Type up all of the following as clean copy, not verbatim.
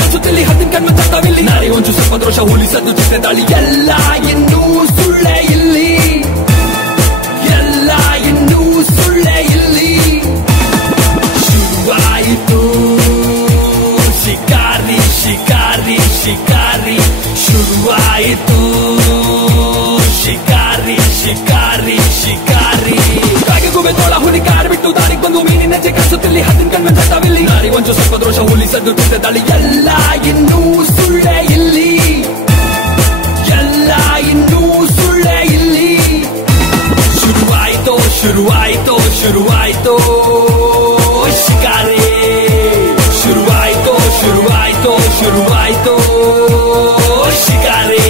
ಕಲಿಸುತ್ತಿಲ್ಲಿ ಹತ್ತಿನ ಕಣ್ಮ ತತ್ತವಿಲ್ಲಿ ನಾರಿ ಒಂಚು ಸ್ವಲ್ಪ ದೋಷ ಹೋಲಿಸದ್ದು ಚಿತ್ತೆ ದಾಳಿ ಎಲ್ಲ ಇನ್ನೂ ಸುಳ್ಳೆ ಇಲ್ಲಿ ಎಲ್ಲ ಇನ್ನೂ ಸುಳ್ಳೆ ಇಲ್ಲಿ ಶುರುವಾಯಿತು ಶಿಕಾರಿ ಶಿಕಾರಿ ಶಿಕಾರಿ ಶುರುವಾಯಿತು ಶಿಕಾರಿ ಶಿಕಾರಿ ಶಿಕಾರಿ ಕಾಗೆಗೂಬೆ ತೋಳ ಹುಲಿ ಕಾರ್ ಬಿಟ್ಟು ದಾರಿಗೆ ಬಂದು ಮೀನಿನ ಹೆಜ್ಜೆ ಕಲಿಸುತ್ತಿಲ್ಲಿ ಹತ್ತಿನ ಕಣ್ಮ ತತ್ತವಿಲ್ಲಿ ನಾರಿ ಒಂಚು ಸ್ವಲ್ಪ ದೋಷ ಹೋಲಿಸದ್ದು ಚಿತ್ತೆ ದಾಳಿ ಎಲ್ಲ ಇನ್ನೂ ಸುಳ್ಳೆ ಇಲ್ಲಿ ಎಲ್ಲ ಇನ್ನೂ ಸುಳ್ಳೆ ಇಲ್ಲಿ ಶುರುವಾಯಿತೋ ಶುರುವಾಯಿತೋ ಶುರುವಾಯಿತೋ ಶಿಕಾರಿ ಶುರುವಾಯಿತೋ ಶುರುವಾಯಿತೋ ಶುರುವಾಯಿತೋ ಶಿಕಾರಿ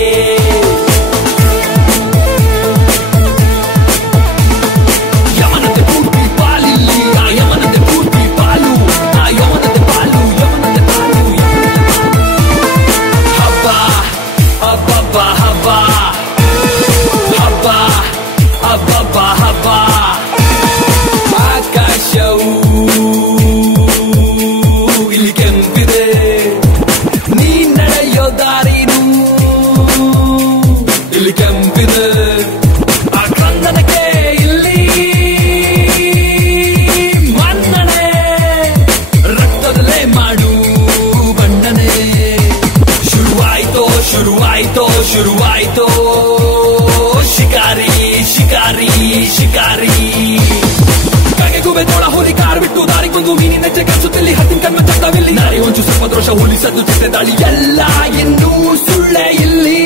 ಯಮನತೆ ಪೂರ್ತಿ ಪಾಲಿಲ್ಲಿ ಆ ಯಮನತೆ ಪೂರ್ತಿ ಪಾಲು ಆ ಯಮನತೆ ಪಾಲು ಯಮನತೆ ಪಾಲು ಹಬ್ಬ ಹಬ್ಬ ಹಬ್ಬ ಹಬ್ಬ ಹಬ್ಬ ಹಬ್ಬ ಆಕಾಶವು ಇಲ್ಲಿ ಕೆಂಪಿದೆ ನೀ ನಡೆಯೋ ದಾರಿನೂ ಇಲ್ಲಿ ಕೆಂಪಿದೆ ಆ ಕ್ರಂದನಕ್ಕೆ ಇಲ್ಲಿ ಮನ್ನಣೆ ರಕ್ತದಲ್ಲೇ ಮಾಡು ಬಣ್ಣನೆ ಶುರುವಾಯಿತೋ ಶುರುವಾಯಿತೋ ಶುರುವಾಯಿತೋ ಶಿಕಾರಿ ಶಿಕಾರಿ ಶಿಕಾರಿ ಕಾಗೆಗೂಬೆ ತೋಳ ಹೋಲಿ ಕಾರ್ ಬಿಟ್ಟು ದಾರಿಗೆ ಬಂದು ಮೀನಿನ ಹೆಜ್ಜೆ ಕಲಿಸುತ್ತಿಲ್ಲಿ ಹತ್ತಿನ ಕಣ್ಮ ತತ್ತವಿಲ್ಲಿ ನಾರಿ ಒಂಚು ಸ್ವಲ್ಪ ದೋಷ ಹೋಲಿಸದ್ದು ಚಿತ್ತೆ ದಾಳಿ ಎಲ್ಲ ಇನ್ನೂ ಸುಳ್ಳೆ ಇಲ್ಲಿ